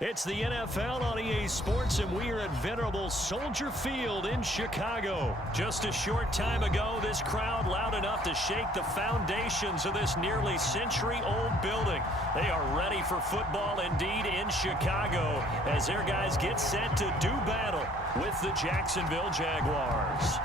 It's the NFL on EA Sports, and we are at venerable Soldier Field in Chicago. Just a short time ago, this crowd loud enough to shake the foundations of this nearly century-old building. They are ready for football indeed in Chicago as their guys get set to do battle with the Jacksonville Jaguars.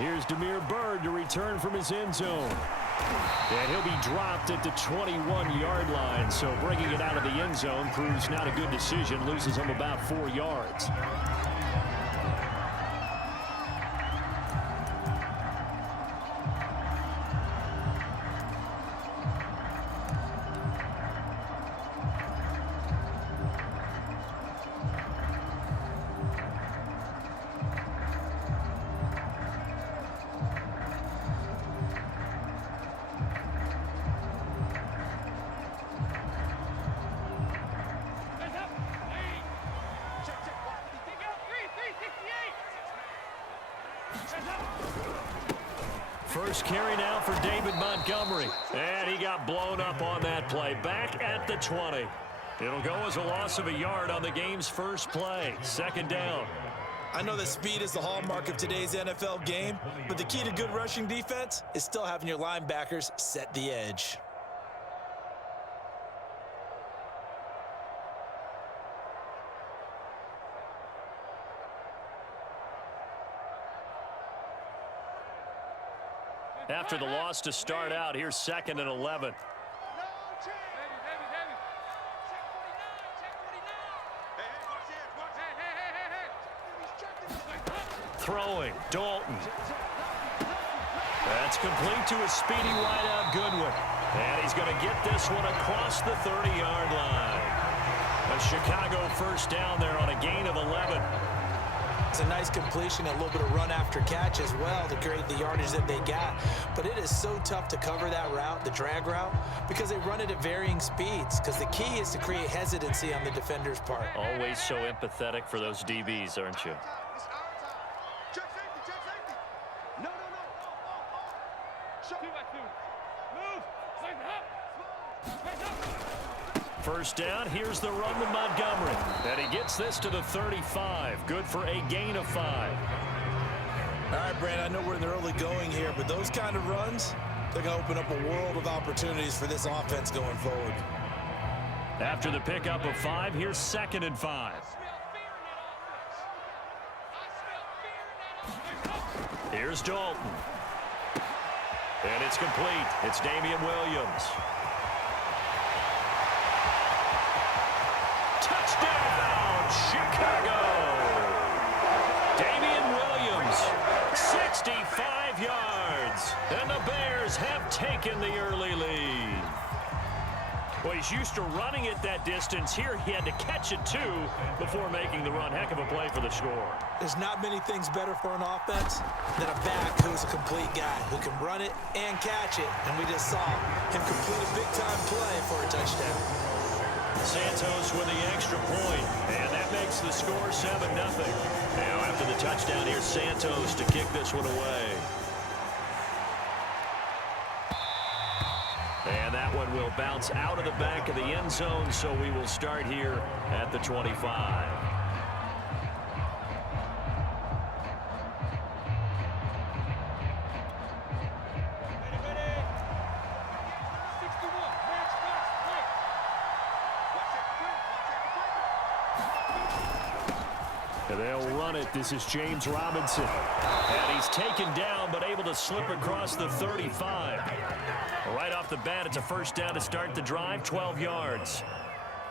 Here's Damiere Byrd to return from his end zone. And he'll be dropped at the 21-yard line, so bringing it out of the end zone proves not a good decision, loses him about 4 yards. First carry now for David Montgomery. And he got blown up on that play. Back at the 20. It'll go as a loss of a yard on the game's first play. Second down. I know that speed is the hallmark of today's NFL game, but the key to good rushing defense is still having your linebackers set the edge. After the loss to start out, here's 2nd and 11. Throwing, Dalton. That's complete to a speedy wideout, Goodwin. And he's going to get this one across the 30-yard line. A Chicago first down there on a gain of 11. It's a nice completion, a little bit of run after catch as well to create the yardage that they got. But it is so tough to cover that route, the drag route, because they run it at varying speeds. Because the key is to create hesitancy on the defender's part. Always so empathetic for those DBs, aren't you? First down, here's the run with Montgomery. And he gets this to the 35. Good for a gain of 5. All right, Brand, I know we're in the early going here, but those kind of runs, they're going to open up a world of opportunities for this offense going forward. After the pickup of 5, here's 2nd and 5. Here's Dalton. And it's complete. It's Damian Williams. Touchdown, Chicago! Damian Williams, 65 yards. And the Bears have taken the early lead. Well, he's used to running it that distance. Here he had to catch it, too, before making the run. Heck of a play for the score. There's not many things better for an offense than a back who's a complete guy, who can run it and catch it. And we just saw him complete a big-time play for a touchdown. Santos with the extra point, and that makes the score 7-0. Now after the touchdown, here's Santos to kick this one away. And that one will bounce out of the back of the end zone, so we will start here at the 25. And they'll run it. This is James Robinson. And he's taken down, but able to slip across the 35. Right off the bat, it's a first down to start the drive, 12 yards.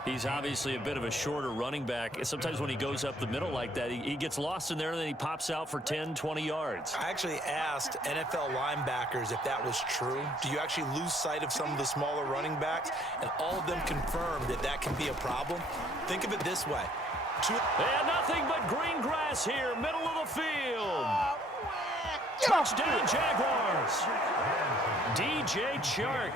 He's obviously a bit of a shorter running back. Sometimes when he goes up the middle like that, he gets lost in there, and then he pops out for 10, 20 yards. I actually asked NFL linebackers if that was true. Do you actually lose sight of some of the smaller running backs? And all of them confirmed that that can be a problem. Think of it this way. And nothing but green grass here, middle of the field. Touchdown, Jaguars. DJ Chark,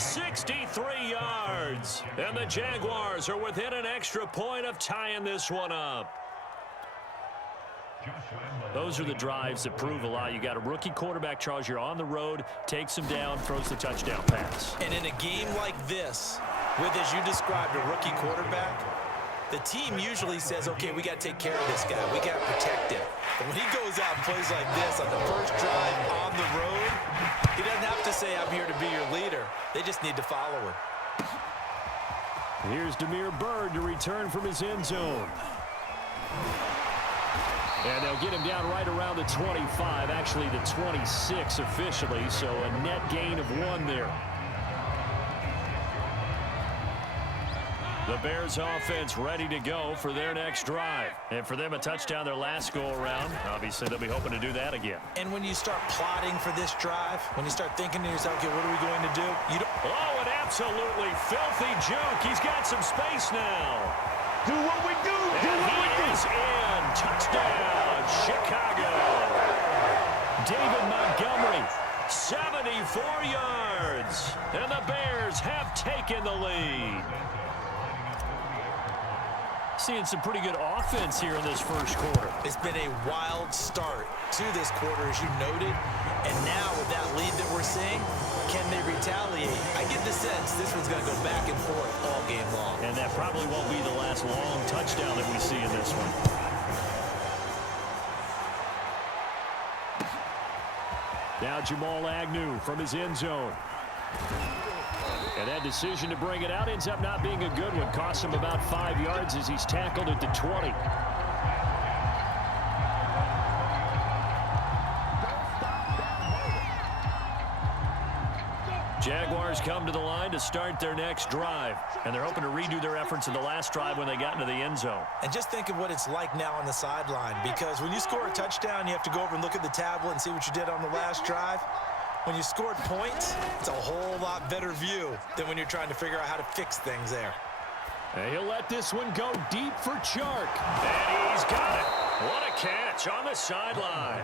63 yards. And the Jaguars are within an extra point of tying this one up. Those are the drives that prove a lot. You got a rookie quarterback, Charles. You're on the road, takes him down, throws the touchdown pass. And in a game like this, with, as you described, a rookie quarterback, the team usually says, okay, we got to take care of this guy. We got to protect him. But when he goes out and plays like this on the first drive on the road, he doesn't have to say, I'm here to be your leader. They just need to follow him. Here's Damiere Byrd to return from his end zone. And they'll get him down right around the 25, actually the 26 officially, so a net gain of 1 there. The Bears offense ready to go for their next drive. And for them, a touchdown their last go-around. Obviously, they'll be hoping to do that again. And when you start plotting for this drive, when you start thinking to yourself, okay, what are we going to do? Oh, an absolutely filthy juke. He's got some space now. Do what we do. Do what we do. He is in. Touchdown, Chicago. David Montgomery, 74 yards. And the Bears have taken the lead. Seeing some pretty good offense here in this first quarter. It's been a wild start to this quarter, as you noted. And now with that lead that we're seeing, can they retaliate? I get the sense this one's going to go back and forth all game long. And that probably won't be the last long touchdown that we see in this one. Now Jamal Agnew from his end zone. And that decision to bring it out ends up not being a good one. Costs him about 5 yards as he's tackled at the 20. Jaguars come to the line to start their next drive. And they're hoping to redo their efforts in the last drive when they got into the end zone. And just think of what it's like now on the sideline. Because when you score a touchdown, you have to go over and look at the tablet and see what you did on the last drive. When you scored points, it's a whole lot better view than when you're trying to figure out how to fix things there. And he'll let this one go deep for Chark. And he's got it. What a catch on the sideline.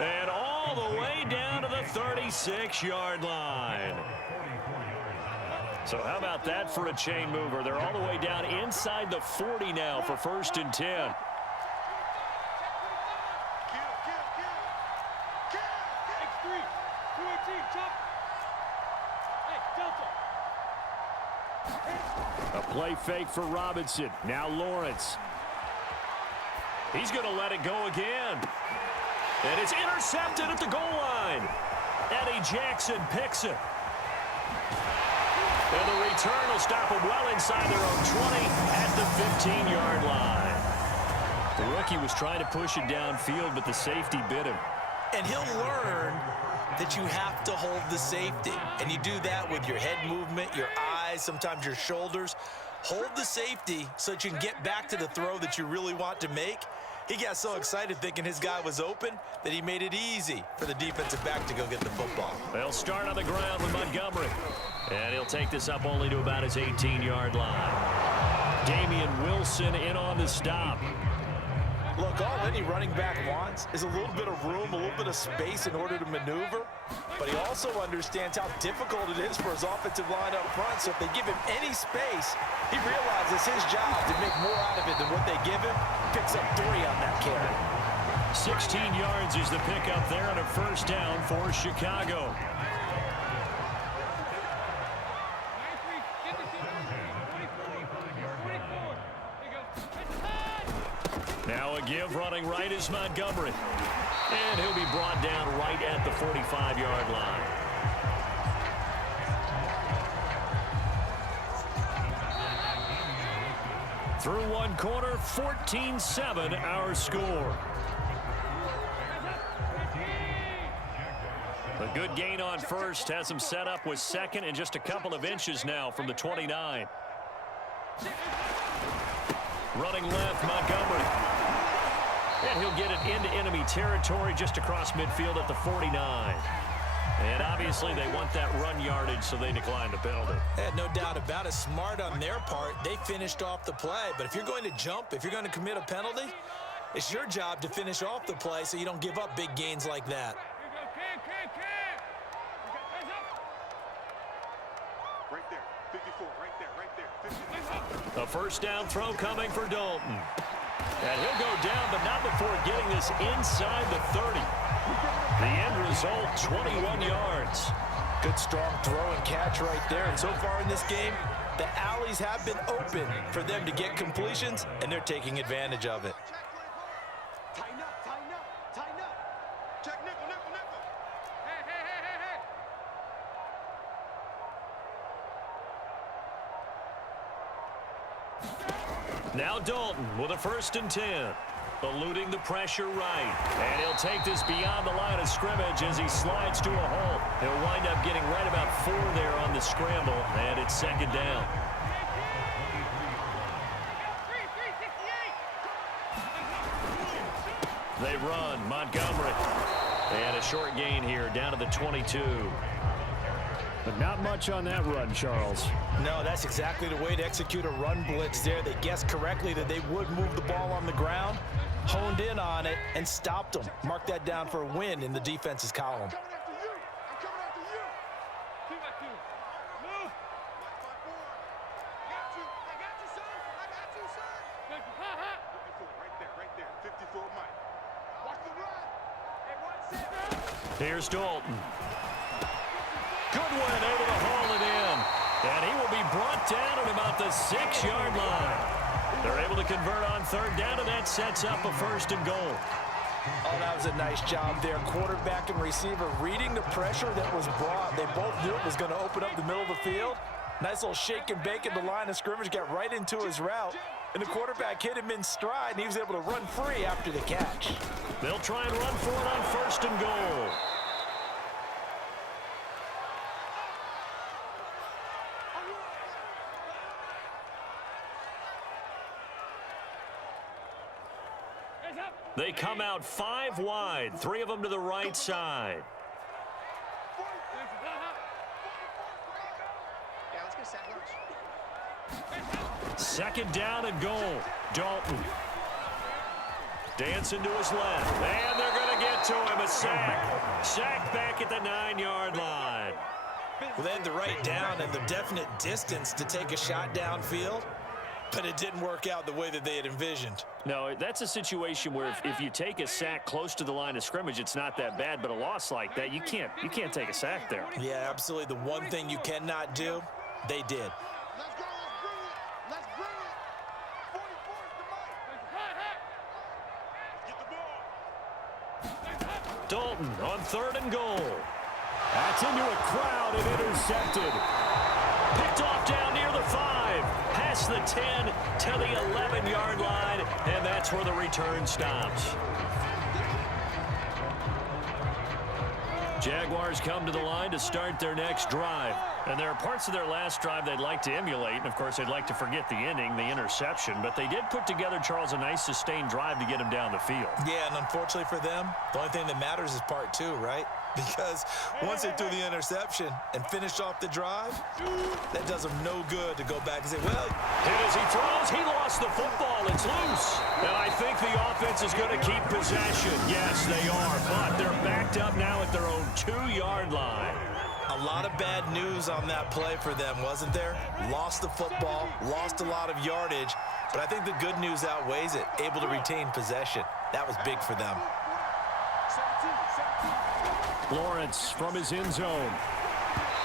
And all the way down to the 36-yard line. So how about that for a chain mover? They're all the way down inside the 40 now for 1st and 10. A play fake for Robinson. Now Lawrence. He's going to let it go again. And it's intercepted at the goal line. Eddie Jackson picks it. And the return will stop him well inside their own 20 at the 15-yard line. The rookie was trying to push it downfield, but the safety bit him. And he'll learn that you have to hold the safety. And you do that with your head movement, your eyes, sometimes your shoulders. Hold the safety so that you can get back to the throw that you really want to make. He got so excited thinking his guy was open that he made it easy for the defensive back to go get the football. They'll start on the ground with Montgomery. And he'll take this up only to about his 18-yard line. Damian Wilson in on the stop. Look, all any running back wants is a little bit of room, a little bit of space in order to maneuver. But he also understands how difficult it is for his offensive line up front. So if they give him any space, he realizes his job to make more out of it than what they give him. Picks up 3 on that carry. 16 yards is the pickup there on a 1st down for Chicago. Now a give running right is Montgomery. And he'll be brought down right at the 45-yard line. Through one quarter, 14-7 our score. A good gain on first has him set up with 2nd and just a couple of inches now from the 29. Running left, Montgomery. And he'll get it into enemy territory just across midfield at the 49. And obviously they want that run yardage, so they decline the penalty. No doubt about it. Smart on their part. They finished off the play. But if you're going to jump, if you're going to commit a penalty, it's your job to finish off the play so you don't give up big gains like that. Right there, 54, right there, 54. A 1st down throw coming for Dalton. And he'll go down, but not before getting this inside the 30. The end result, 21 yards. Good, strong throw and catch right there. And so far in this game, the alleys have been open for them to get completions, and they're taking advantage of it. Tighten up, tighten up, tighten up. Check nickel, nickel, nickel. Hey. Now Dalton with a 1st and 10. Eluding the pressure right. And he'll take this beyond the line of scrimmage as he slides to a hole. He'll wind up getting right about 4 there on the scramble, and it's 2nd down. They run Montgomery. And a short gain here down to the 22. But not much on that run, Charles. No, that's exactly the way to execute a run blitz there. They guessed correctly that they would move the ball on the ground, honed in on it, and stopped them. Mark that down for a win in the defense's column. I'm coming after you. I'm coming after you. Keep back to you. Move. I got you. I got you, son. I got you, son. 54, right there, right there. 54, Mike. Watch the run. Hey, watch it. Here's Dalton. Good one, able to haul it in. And he will be brought down at about the 6-yard line. They're able to convert on 3rd down, and that sets up a 1st and goal. Oh, that was a nice job there. Quarterback and receiver reading the pressure that was brought. They both knew it was going to open up the middle of the field. Nice little shake and bake at the line of scrimmage, got right into his route. And the quarterback hit him in stride, and he was able to run free after the catch. They'll try and run for it on 1st and goal. They come out 5 wide, 3 of them to the right side. Yeah, let's get set 2nd down and goal. Dalton. Dancing to his left. And they're going to get to him. A sack. Sack back at the 9-yard line. Well, they had the right down and the definite distance to take a shot downfield, but it didn't work out the way that they had envisioned. No, that's a situation where if you take a sack close to the line of scrimmage, it's not that bad. But a loss like that, you can't take a sack there. Yeah, absolutely. The one thing you cannot do, they did. Let's go. Let's bring it. 44 is the mic. Get the ball. Dalton on 3rd and goal. That's into a crowd and intercepted. Picked off down near the 5. Past the 10 to the 11-yard line. And that's where the return stops. Jaguars come to the line to start their next drive. And there are parts of their last drive they'd like to emulate. And, of course, they'd like to forget the inning, the interception. But they did put together, Charles, a nice sustained drive to get them down the field. Yeah, and unfortunately for them, the only thing that matters is part 2, right? Because once they threw the interception and finished off the drive, that does them no good to go back and say, well, hit as he throws, he lost the football, it's loose. And I think the offense is going to keep possession. Yes, they are, but they're backed up now at their own 2-yard line. a lot of bad news on that play for them, wasn't there? Lost the football, lost a lot of yardage, but I think the good news outweighs it. Able to retain possession. That was big for them. Lawrence from his end zone.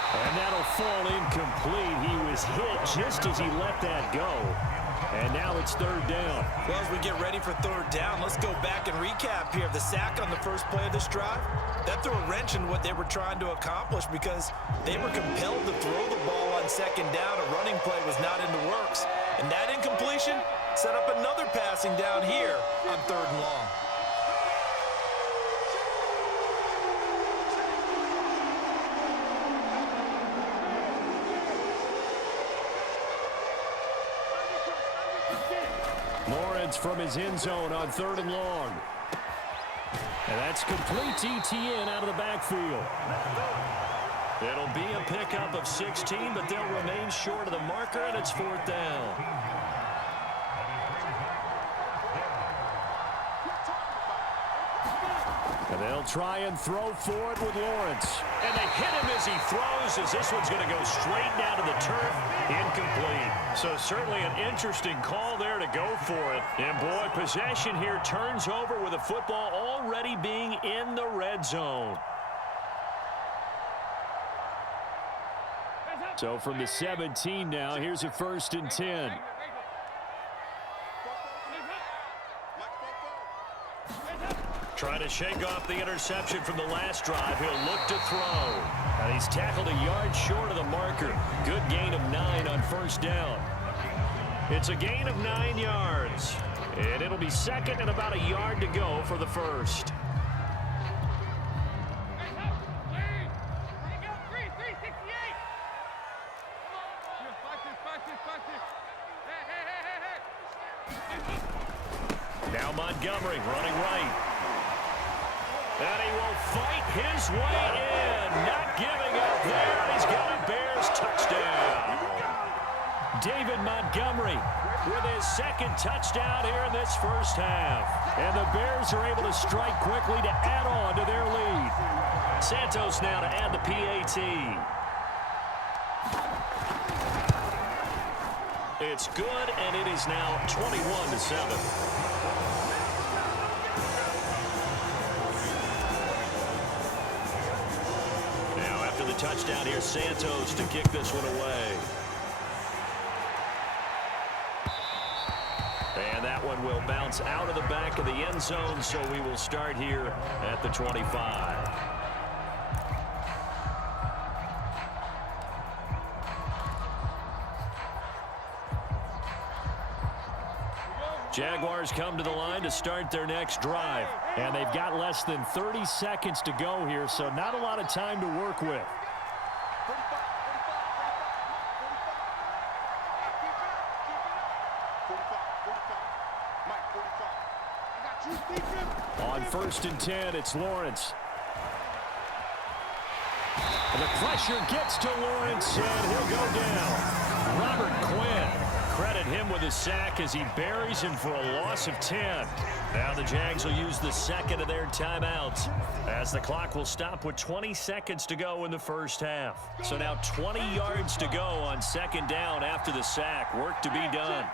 And that'll fall incomplete. He was hit just as he let that go. And now it's third down. Well, as we get ready for third down, let's go back and recap here. The sack on the first play of this drive, that threw a wrench in what they were trying to accomplish because they were compelled to throw the ball on second down. A running play was not in the works. And that incompletion set up another passing down here on third and long. Lawrence from his end zone on third and long. And that's complete ETN out of the backfield. It'll be a pickup of 16, but they'll remain short of the marker, and it's fourth down. And they'll try and throw for it with Lawrence. And they hit him as he throws, as this one's going to go straight down to the turf. Incomplete. So certainly an interesting call there to go for it. And boy, possession here turns over with the football already being in the red zone. So from the 17 now, here's a 1st and 10. Trying to shake off the interception from the last drive. He'll look to throw. And he's tackled a yard short of the marker. Good gain of 9 on 1st down. It's a gain of 9 yards. And it'll be 2nd and about a yard to go for the 1st. Now Montgomery running right. And he will fight his way in. Not giving up there. He's got a Bears touchdown. David Montgomery with his 2nd touchdown here in this first half. And the Bears are able to strike quickly to add on to their lead. Santos now to add the PAT. It's good, and it is now 21-7. The touchdown here, Santos to kick this one away. And that one will bounce out of the back of the end zone, so we will start here at the 25. Jaguars come to the line to start their next drive. And they've got less than 30 seconds to go here, so not a lot of time to work with. On 1st and 10, it's Lawrence. And the pressure gets to Lawrence, and he'll go down. Robert Quinn, credit him with a sack as he buries him for a loss of 10. Now the Jags will use the 2nd of their timeouts as the clock will stop with 20 seconds to go in the first half. So now 20 yards to go on 2nd down after the sack. Work to be done.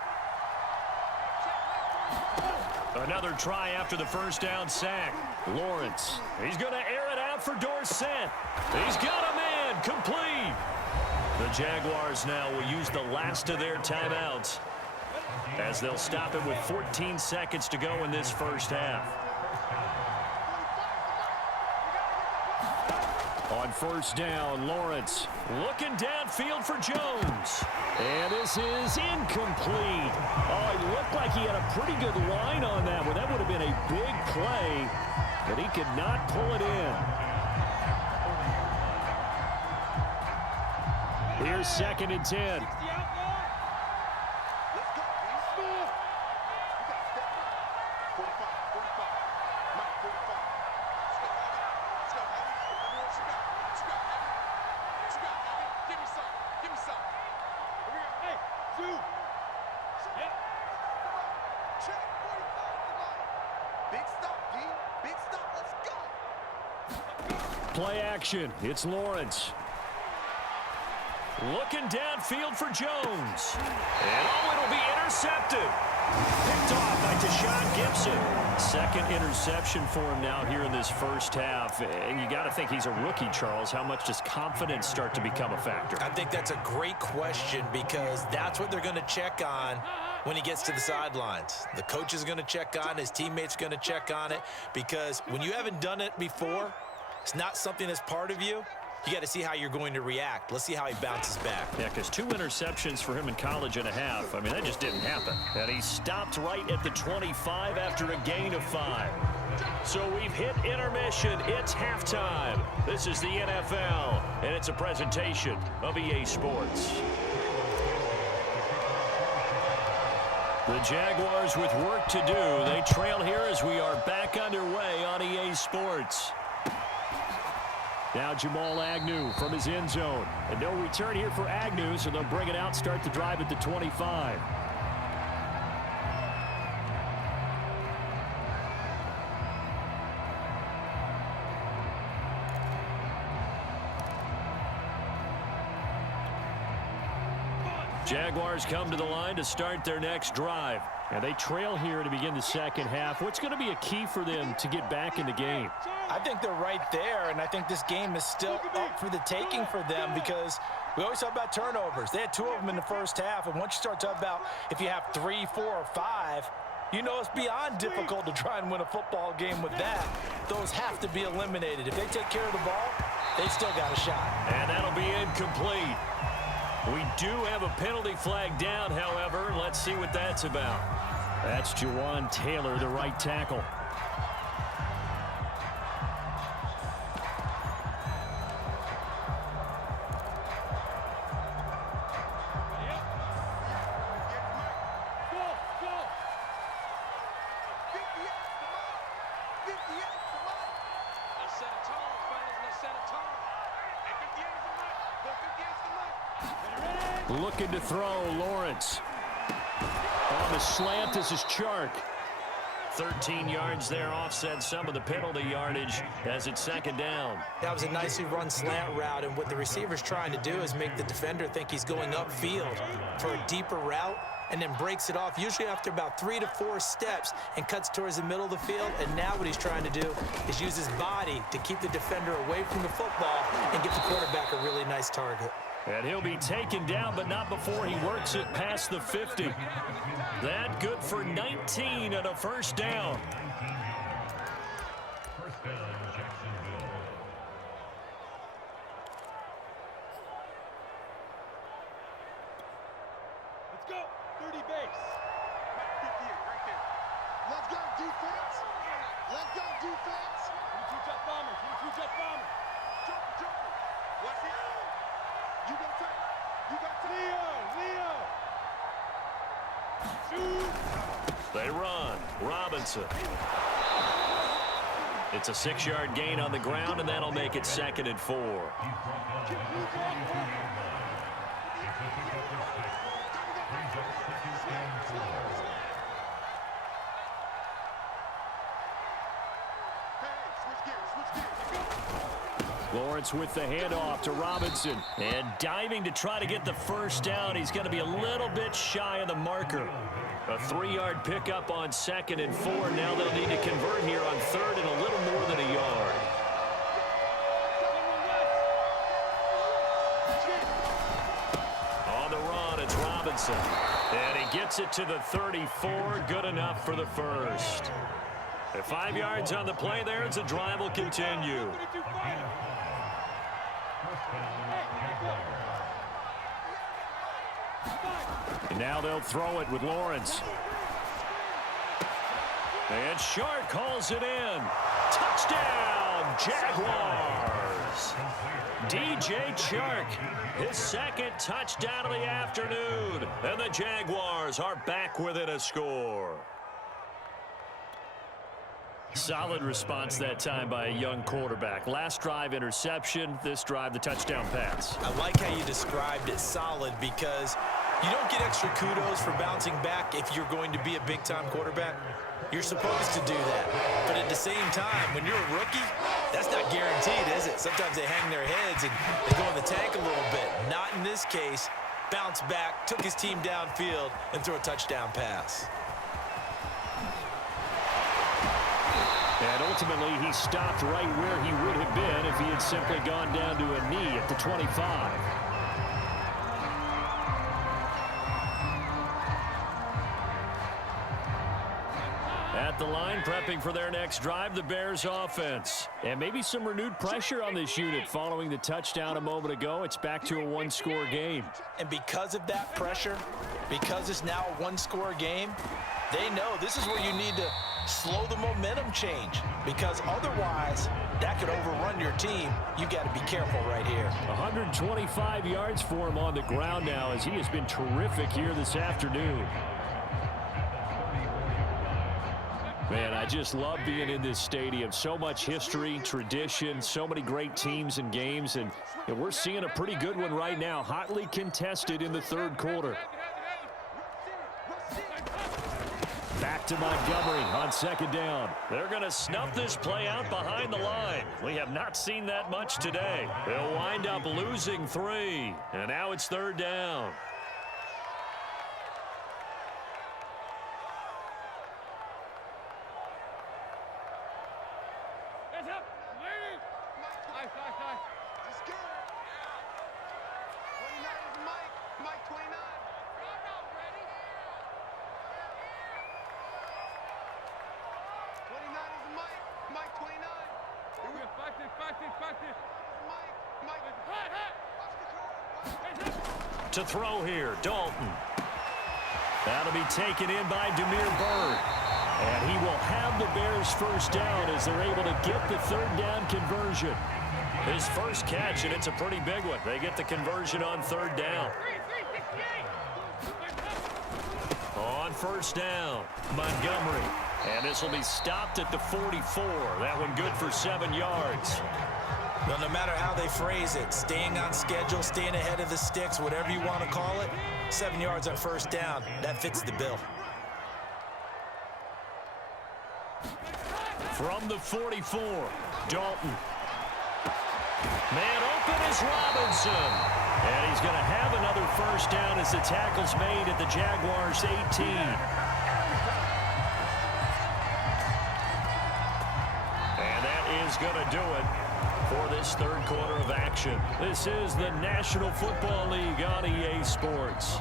Another try after the 1st down sack. Lawrence. He's going to air it out for Dorsett. He's got a man complete. The Jaguars now will use the last of their timeouts as they'll stop it with 14 seconds to go in this first half. On 1st down, Lawrence looking downfield for Jones. And this is incomplete. Oh, it looked like he had a pretty good line on that one. That would have been a big play, but he could not pull it in. Here's 2nd and 10. Play action. It's Lawrence. Looking downfield for Jones. And it'll be intercepted. Picked off by Deshaun Gibson. 2nd interception for him now here in this first half. And you got to think he's a rookie, Charles. How much does confidence start to become a factor? I think that's a great question because that's what they're going to check on when he gets to the sidelines. The coach is going to check on, his teammates going to check on it, because when you haven't done it before, it's not something that's part of you. You got to see how you're going to react. Let's see how he bounces back. Yeah, because 2 interceptions for him in college and a half. I mean, that just didn't happen. And he stopped right at the 25 after a gain of 5. So we've hit intermission. It's halftime. This is the NFL, and it's a presentation of EA Sports. The Jaguars with work to do. They trail here as we are back underway on EA Sports. Now Jamal Agnew from his end zone. And no return here for Agnew, so they'll bring it out, start the drive at the 25. Jaguars come to the line to start their next drive. And they trail here to begin the second half. What's going to be a key for them to get back in the game? I think they're right there, and I think this game is still up for the taking for them because We always talk about turnovers. They had 2 of them in the first half, and once you start talking about if you have 3, 4, or 5, you know it's beyond difficult to try and win a football game with that. Those have to be eliminated. If they take care of the ball, they still got a shot. And that'll be incomplete. We do have a penalty flag down, however. Let's see what that's about. That's Jawan Taylor, the right tackle. Looking to throw, Lawrence. On the slant, this is Chark. 13 yards there, offset some of the penalty yardage as it's second down. That was a nicely run slant route, and what the receiver's trying to do is make the defender think he's going upfield for a deeper route, and then breaks it off, usually after about 3 to 4 steps, and cuts towards the middle of the field. And now what he's trying to do is use his body to keep the defender away from the football and get the quarterback a really nice target. And he'll be taken down, but not before he works it past the 50. That good for 19 and a first down. Let's go. 30 base. 58 right there. Let's go, defense. Let's go, defense. 22 jet bombers. 22 jet bombers. Jumper. Watch the arrow. You got time. You got time. Leo. Shoot. They run. Robinson. It's a 6-yard gain on the ground, and that'll make it 2nd and 4. Lawrence with the handoff to Robinson. And diving to try to get the first down. He's going to be a little bit shy of the marker. A 3-yard pickup on 2nd and 4. Now they'll need to convert here on 3rd and a little more than a yard. On the run, it's Robinson. And he gets it to the 34. Good enough for the first. At 5 yards on the play there, as the drive will continue. And now they'll throw it with Lawrence. And Shark calls it in. Touchdown, Jaguars. DJ Chark, his 2nd touchdown of the afternoon. And the Jaguars are back within a score. Solid response that time by a young quarterback. Last drive, interception. This drive, the touchdown pass. I like how you described it, solid, because you don't get extra kudos for bouncing back if you're going to be a big-time quarterback. You're supposed to do that. But at the same time, when you're a rookie, that's not guaranteed, is it? Sometimes they hang their heads and they go in the tank a little bit. Not in this case. Bounce back, took his team downfield, and threw a touchdown pass. And ultimately, he stopped right where he would have been if he had simply gone down to a knee at the 25. At the line, prepping for their next drive, the Bears offense. And maybe some renewed pressure on this unit following the touchdown a moment ago. It's back to a one-score game. And because of that pressure, because it's now a one-score game, they know this is where you need to slow the momentum change, because otherwise that could overrun your team. You got to be careful right here. 125 yards for him on the ground now, as he has been terrific here this afternoon. Man, I just love being in this stadium. So much history, tradition, so many great teams and games, and we're seeing a pretty good one right now, hotly contested in the 3rd quarter. Back to Montgomery on 2nd down. They're going to snuff this play out behind the line. We have not seen that much today. They'll wind up losing 3, and now it's 3rd down. To throw here, Dalton. That'll be taken in by Demir Bird. And he will have the Bears first down as they're able to get the third down conversion. His first catch, and it's a pretty big one. They get the conversion on third down. On first down, Montgomery. And this will be stopped at the 44. That one good for 7 yards. Well, no matter how they phrase it, staying on schedule, staying ahead of the sticks, whatever you want to call it, 7 yards on first down, that fits the bill. From the 44, Dalton. Man open is Robinson. And he's going to have another first down as the tackle's made at the Jaguars' 18. And that is going to do it for this third quarter of action. This is the National Football League on EA Sports.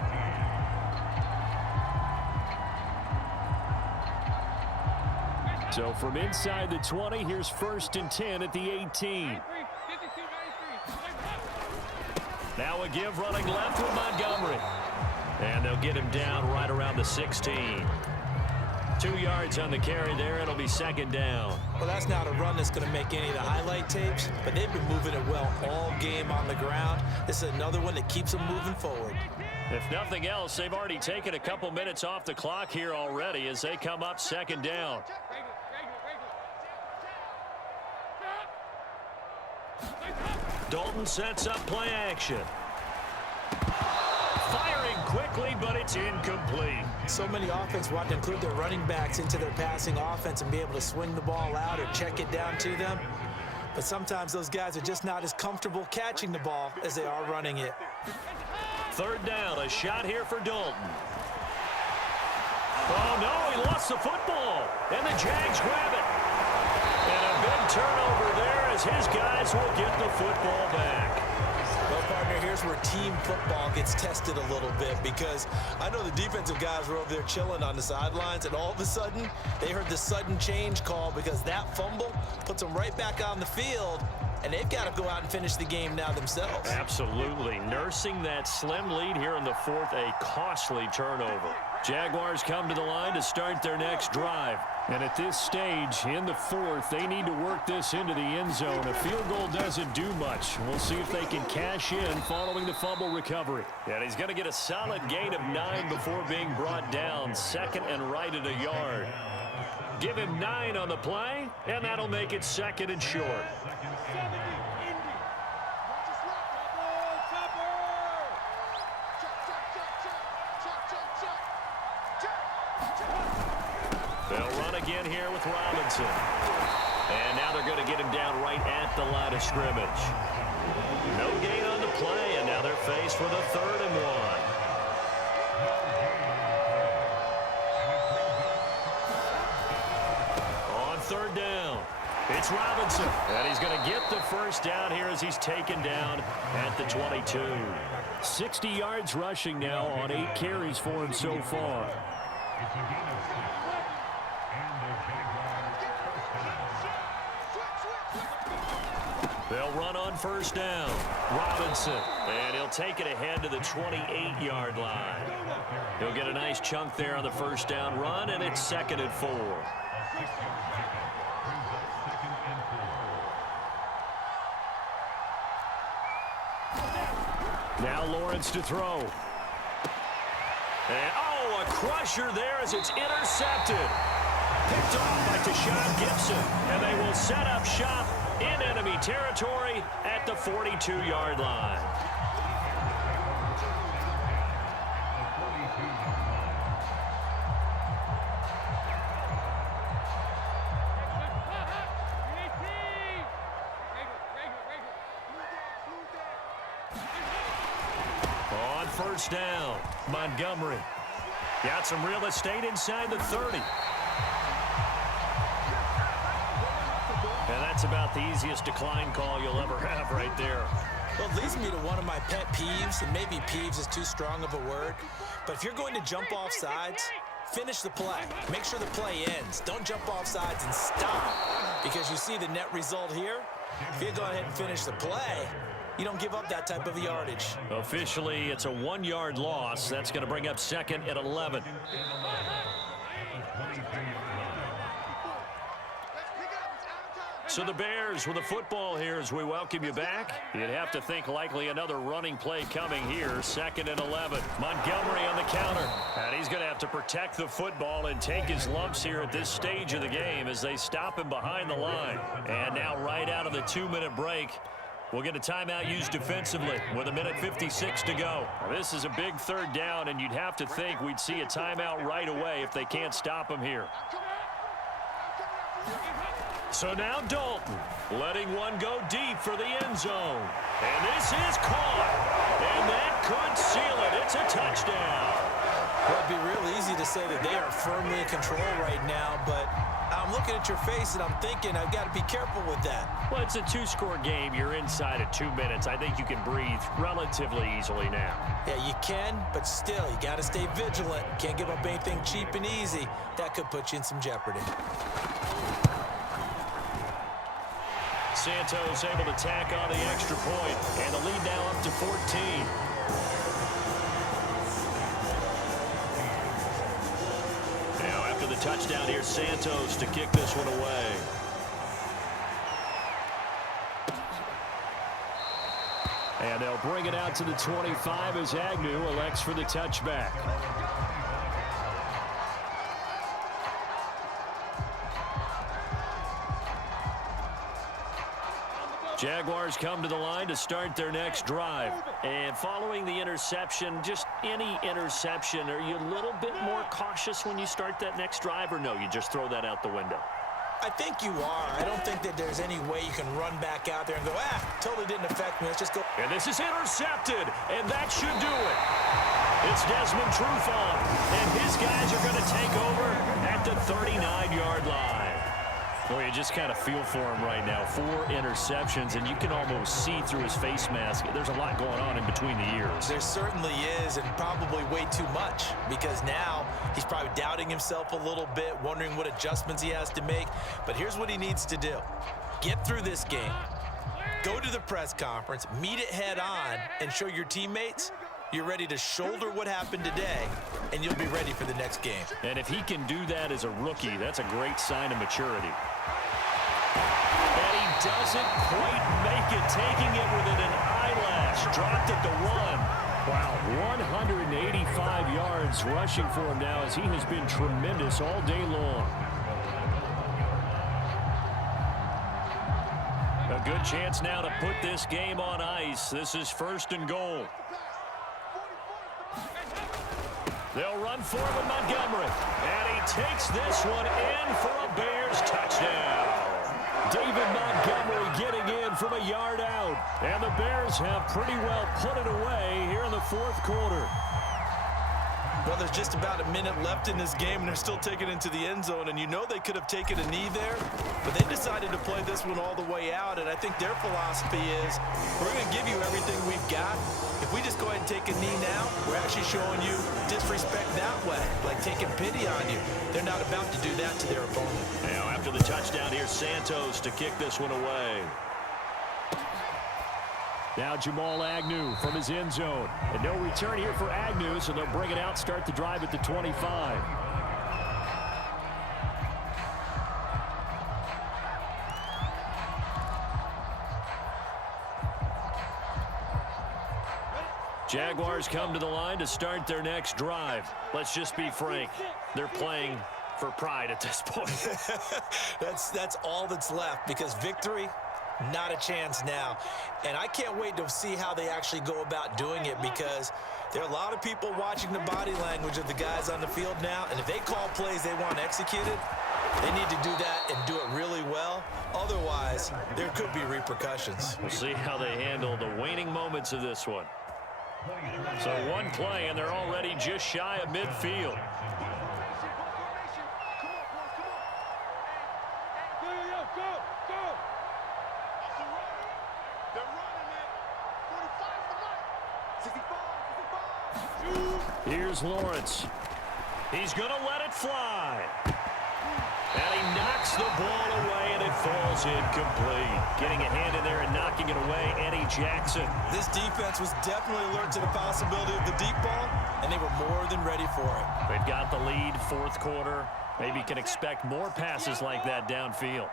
So from inside the 20, here's 1st and 10 at the 18. Now a give running left with Montgomery. And they'll get him down right around the 16. 2 yards on the carry there. It'll be 2nd down. Well, that's not a run that's going to make any of the highlight tapes, but they've been moving it well all game on the ground. This is another one that keeps them moving forward. If nothing else, they've already taken a couple minutes off the clock here already as they come up 2nd down. Dalton sets up play action. Firing quickly, but it's incomplete. So many offenses want to include their running backs into their passing offense and be able to swing the ball out or check it down to them. But sometimes those guys are just not as comfortable catching the ball as they are running it. 3rd down, a shot here for Dalton. Oh, no, he lost the football. And the Jags grab it. And a big turnover there as his guys will get the football back. Well, partner, here's where team football gets tested a little bit because I know the defensive guys were over there chilling on the sidelines, and all of a sudden, they heard the sudden change call because that fumble puts them right back on the field, and they've got to go out and finish the game now themselves. Absolutely. Nursing that slim lead here in the 4th, a costly turnover. Jaguars come to the line to start their next drive. And at this stage, in the 4th, they need to work this into the end zone. A field goal doesn't do much. We'll see if they can cash in following the fumble recovery. And he's going to get a solid gain of 9 before being brought down. 2nd and right at a yard. Give him 9 on the play, and that'll make it 2nd and short. They'll run again here with Robinson. And now they're going to get him down right at the line of scrimmage. No gain on the play, and now they're faced with a 3rd and 1. On 3rd down, it's Robinson. And he's going to get the first down here as he's taken down at the 22. 60 yards rushing now on 8 carries for him so far. They'll run on 1st down. Robinson, and he'll take it ahead to the 28-yard line. He'll get a nice chunk there on the 1st down run, and it's 2nd and 4. Now Lawrence to throw. And, oh, a crusher there as it's intercepted. Picked off by Tashawn Gibson, and they will set up shop in enemy territory at the 42-yard line. On 1st down, Montgomery. Got some real estate inside the 30. And that's about the easiest decline call you'll ever have right there. Well, it leads me to one of my pet peeves, and maybe peeves is too strong of a word, but if you're going to jump off sides, finish the play. Make sure the play ends. Don't jump off sides and stop, because you see the net result here. If you go ahead and finish the play, you don't give up that type of yardage. Officially, it's a 1-yard loss. That's going to bring up 2nd and 11. So the Bears with the football here as we welcome you back. You'd have to think likely another running play coming here. 2nd and 11. Montgomery on the counter. And he's going to have to protect the football and take his lumps here at this stage of the game as they stop him behind the line. And now right out of the 2-minute break, we'll get a timeout used defensively with 1:56 to go. This is a big 3rd down, and you'd have to think we'd see a timeout right away if they can't stop him here. So now Dalton letting one go deep for the end zone. And this is caught. And that could seal it. It's a touchdown. Well, it'd be real easy to say that they are firmly in control right now, but I'm looking at your face and I'm thinking I've got to be careful with that. Well, it's a 2-score game. You're inside of 2 minutes. I think you can breathe relatively easily now. Yeah, you can, but still, you got to stay vigilant. Can't give up anything cheap and easy. That could put you in some jeopardy. Santos able to tack on the extra point, and the lead now up to 14. Now after the touchdown, here's Santos to kick this one away. And they'll bring it out to the 25 as Agnew elects for the touchback. Jaguars come to the line to start their next drive. And following the interception, just any interception, are you a little bit more cautious when you start that next drive, or no, you just throw that out the window? I think you are. I don't think that there's any way you can run back out there and go, totally didn't affect me. Let's just go. And this is intercepted, and that should do it. It's Desmond Trufant, and his guys are going to take over at the 39-yard line. Boy, you just kind of feel for him right now. 4 interceptions, and you can almost see through his face mask. There's a lot going on in between the ears. There certainly is, and probably way too much, because now he's probably doubting himself a little bit, wondering what adjustments he has to make. But here's what he needs to do. Get through this game. Go to the press conference, meet it head on, and show your teammates you're ready to shoulder what happened today, and you'll be ready for the next game. And if he can do that as a rookie, that's a great sign of maturity. And he doesn't quite make it, taking it within an eyelash. Dropped it to 1. Wow, 185 yards rushing for him now as he has been tremendous all day long. A good chance now to put this game on ice. This is 1st and goal. They'll run for him with Montgomery. And he takes this one in for a Bears touchdown. David Montgomery getting in from a yard out. And the Bears have pretty well put it away here in the 4th quarter. Well, there's just about a minute left in this game, and they're still taking it into the end zone. And you know they could have taken a knee there, but they decided to play this one all the way out. And I think their philosophy is, we're going to give you everything we've got. If we just go ahead and take a knee now, we're actually showing you disrespect that way, like taking pity on you. They're not about to do that to their opponent. Now, after the touchdown, here's Santos to kick this one away. Now Jamal Agnew from his end zone. And no return here for Agnew, so they'll bring it out, start the drive at the 25. Jaguars come to the line to start their next drive. Let's just be frank. They're playing for pride at this point. That's all that's left, because victory, not a chance now. And I can't wait to see how they actually go about doing it, because there are a lot of people watching the body language of the guys on the field now, and if they call plays they want executed, they need to do that and do it really well. Otherwise, there could be repercussions. We'll see how they handle the waning moments of this one. So one play, and they're already just shy of midfield. Here's Lawrence. He's going to let it fly. And he knocks the ball away, and it falls incomplete. Getting a hand in there and knocking it away, Eddie Jackson. This defense was definitely alert to the possibility of the deep ball, and they were more than ready for it. They've got the lead, fourth quarter. Maybe can expect more passes like that downfield.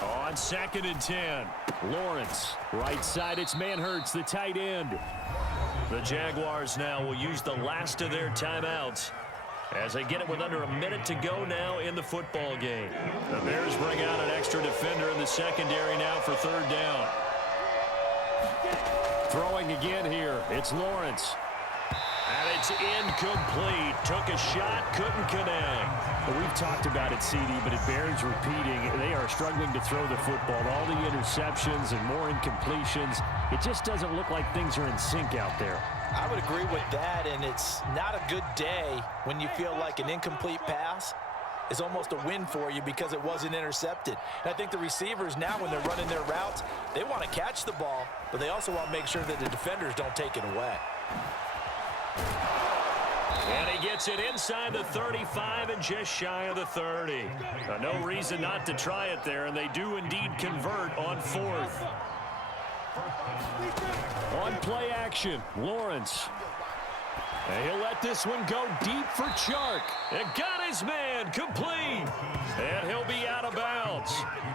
45. On 2nd and 10, Lawrence. Right side, it's Manhertz, the tight end. The Jaguars now will use the last of their timeouts as they get it with under a minute to go now in the football game. The Bears bring out an extra defender in the secondary now for 3rd down. Throwing again here, it's Lawrence. And it's incomplete. Took a shot, couldn't connect. Well, we've talked about it, CD, but it bears repeating. They are struggling to throw the football. All the interceptions and more incompletions. It just doesn't look like things are in sync out there. I would agree with that, and it's not a good day when you feel like an incomplete pass is almost a win for you because it wasn't intercepted. And I think the receivers now, when they're running their routes, they want to catch the ball, but they also want to make sure that the defenders don't take it away. And he gets it inside the 35 and just shy of the 30. No reason not to try it there, and they do indeed convert on 4th. On play action, Lawrence. And he'll let this one go deep for Chark. And got his man, complete. And he'll be out of bounds.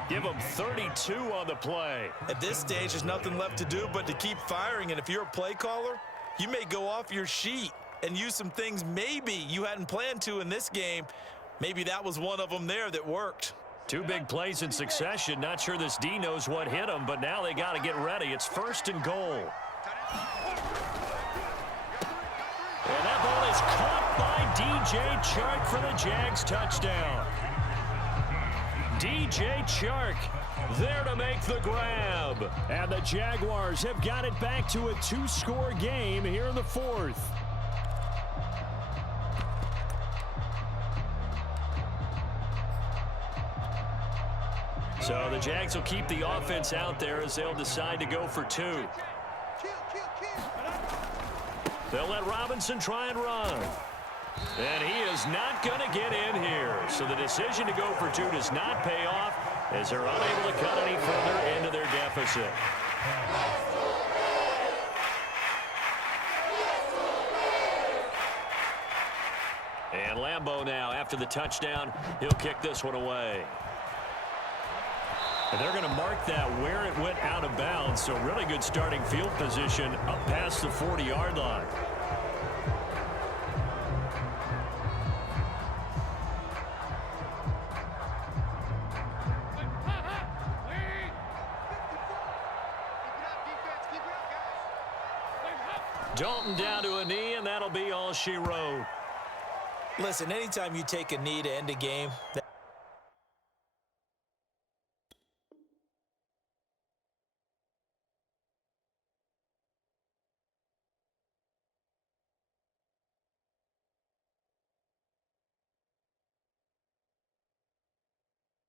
Give him 32 on the play. At this stage, there's nothing left to do but to keep firing, and if you're a play caller, you may go off your sheet and use some things maybe you hadn't planned to in this game. Maybe that was one of them there that worked. 2 big plays in succession. Not sure this D knows what hit him, but now they got to get ready. It's 1st and goal. And that ball is caught by DJ Chark for the Jags touchdown. DJ Chark there to make the grab. And the Jaguars have got it back to a 2-score game here in the 4th. So the Jags will keep the offense out there as they'll decide to go for 2. They'll let Robinson try and run. And he is not going to get in here. So the decision to go for 2 does not pay off as they're unable to cut any further into their deficit. And Lambeau now, after the touchdown, he'll kick this one away. And they're going to mark that where it went out of bounds. So really good starting field position up past the 40-yard line. Dalton down to a knee, and that'll be all she wrote. Listen, anytime you take a knee to end a game,